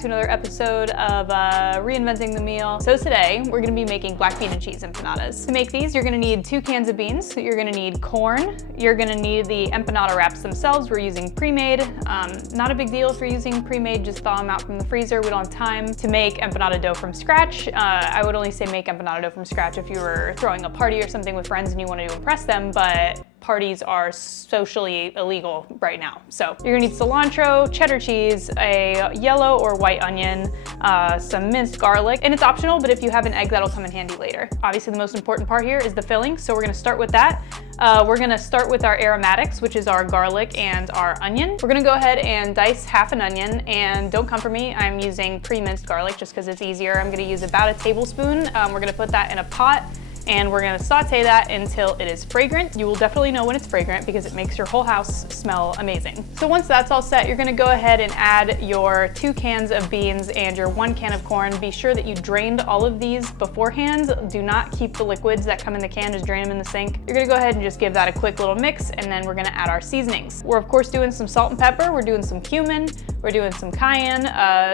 to another episode of Reinventing the Meal. So today, we're gonna be making black bean and cheese empanadas. To make these, you're gonna need 2 cans of beans, you're gonna need corn, you're gonna need the empanada wraps themselves. We're using pre-made. Not a big deal if you're using pre-made, just thaw them out from the freezer. We don't have time to make empanada dough from scratch. I would only say make empanada dough from scratch if you were throwing a party or something with friends and you wanted to impress them, but parties are socially illegal right now. So you're gonna need cilantro, cheddar cheese, a yellow or white onion, some minced garlic, and it's optional, but if you have an egg, that'll come in handy later. Obviously, the most important part here is the filling, so we're gonna start with that. We're gonna start with our aromatics, which is our garlic and our onion. We're gonna go ahead and dice half an onion, and don't come for me, I'm using pre-minced garlic just because it's easier. I'm gonna use about a tablespoon. We're gonna put that in a pot, and we're gonna saute that until it is fragrant. You will definitely know when it's fragrant because it makes your whole house smell amazing. So once that's all set, you're gonna go ahead and add your 2 cans of beans and your 1 can of corn. Be sure that you drained all of these beforehand. Do not keep the liquids that come in the can, just drain them in the sink. You're gonna go ahead and just give that a quick little mix, and then we're gonna add our seasonings. We're of course doing some salt and pepper, we're doing some cumin, we're doing some cayenne,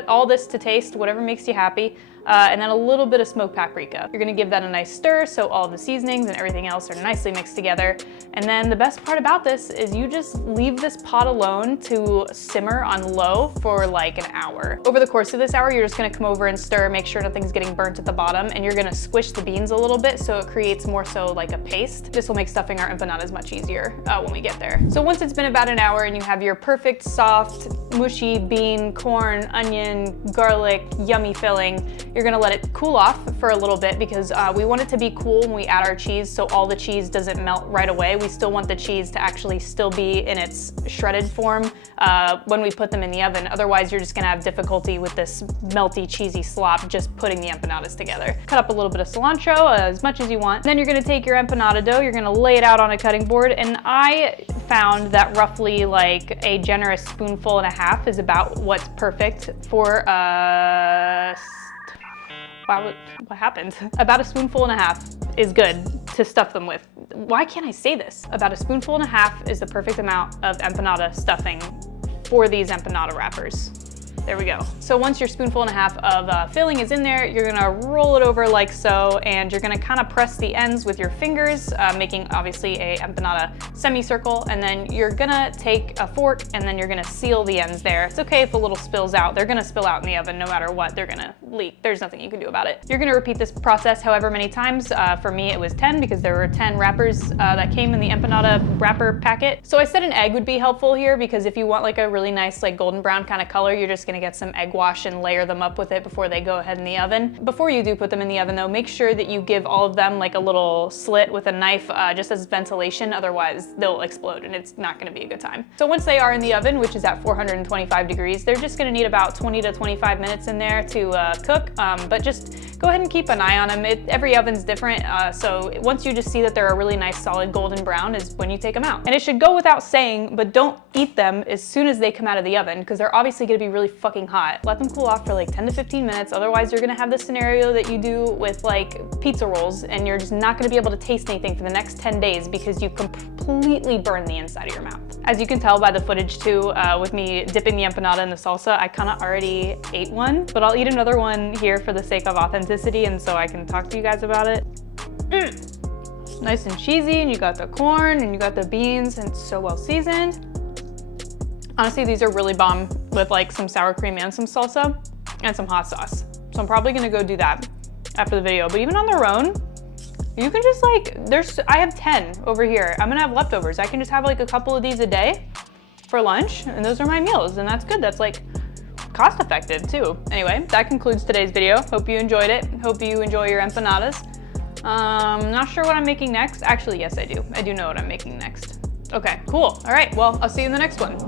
all this to taste, whatever makes you happy. And then a little bit of smoked paprika. You're gonna give that a nice stir so all the seasonings and everything else are nicely mixed together. And then the best part about this is you just leave this pot alone to simmer on low for like an hour. Over the course of this hour, you're just gonna come over and stir, make sure nothing's getting burnt at the bottom, and you're gonna squish the beans a little bit so it creates more so like a paste. This will make stuffing our empanadas much easier when we get there. So once it's been about an hour and you have your perfect, soft, mushy bean, corn, onion, garlic, yummy filling, you're gonna let it cool off for a little bit because we want it to be cool when we add our cheese so all the cheese doesn't melt right away. We still want the cheese to actually still be in its shredded form when we put them in the oven. Otherwise, you're just gonna have difficulty with this melty, cheesy slop just putting the empanadas together. Cut up a little bit of cilantro, as much as you want. Then you're gonna take your empanada dough, you're gonna lay it out on a cutting board, and I found that roughly like a generous spoonful and a half is about what's perfect for wow, what happened? About a spoonful and a half is good to stuff them with. Why can't I say this? About a spoonful and a half is the perfect amount of empanada stuffing for these empanada wrappers. There we go. So once your spoonful and a half of filling is in there, you're gonna roll it over like so, and you're gonna kind of press the ends with your fingers, making obviously a empanada semicircle, and then you're gonna take a fork and then you're gonna seal the ends there. It's okay if a little spills out. They're gonna spill out in the oven no matter what. They're gonna leak. There's nothing you can do about it. You're gonna repeat this process however many times. For me, it was 10 because there were 10 wrappers that came in the empanada wrapper packet. So I said an egg would be helpful here because if you want like a really nice like golden brown kind of color, you're just gonna get some egg wash and layer them up with it before they go ahead in the oven. Before you do put them in the oven though, make sure that you give all of them like a little slit with a knife just as ventilation, otherwise they'll explode and it's not gonna be a good time. So once they are in the oven, which is at 425 degrees, they're just gonna need about 20 to 25 minutes in there to cook, but just go ahead and keep an eye on them. Every oven's different, so once you just see that they're a really nice solid golden brown is when you take them out. And it should go without saying, but don't eat them as soon as they come out of the oven because they're obviously gonna be really fucking hot. Let them cool off for like 10 to 15 minutes. Otherwise, you're gonna have this scenario that you do with like pizza rolls and you're just not gonna be able to taste anything for the next 10 days because you completely burn the inside of your mouth. As you can tell by the footage too, with me dipping the empanada in the salsa, I kind of already ate one, but I'll eat another one here for the sake of authenticity and so I can talk to you guys about it. Nice and cheesy, and you got the corn and you got the beans and it's so well seasoned. Honestly, these are really bomb with like some sour cream and some salsa and some hot sauce. So I'm probably gonna go do that after the video. But even on their own, you can just like, I have 10 over here. I'm gonna have leftovers. I can just have like a couple of these a day for lunch, and those are my meals, and that's good. That's like cost effective too. Anyway, that concludes today's video. Hope you enjoyed it. Hope you enjoy your empanadas. Not sure what I'm making next. Actually, yes, I do. I do know what I'm making next. Okay, cool. All right, well, I'll see you in the next one.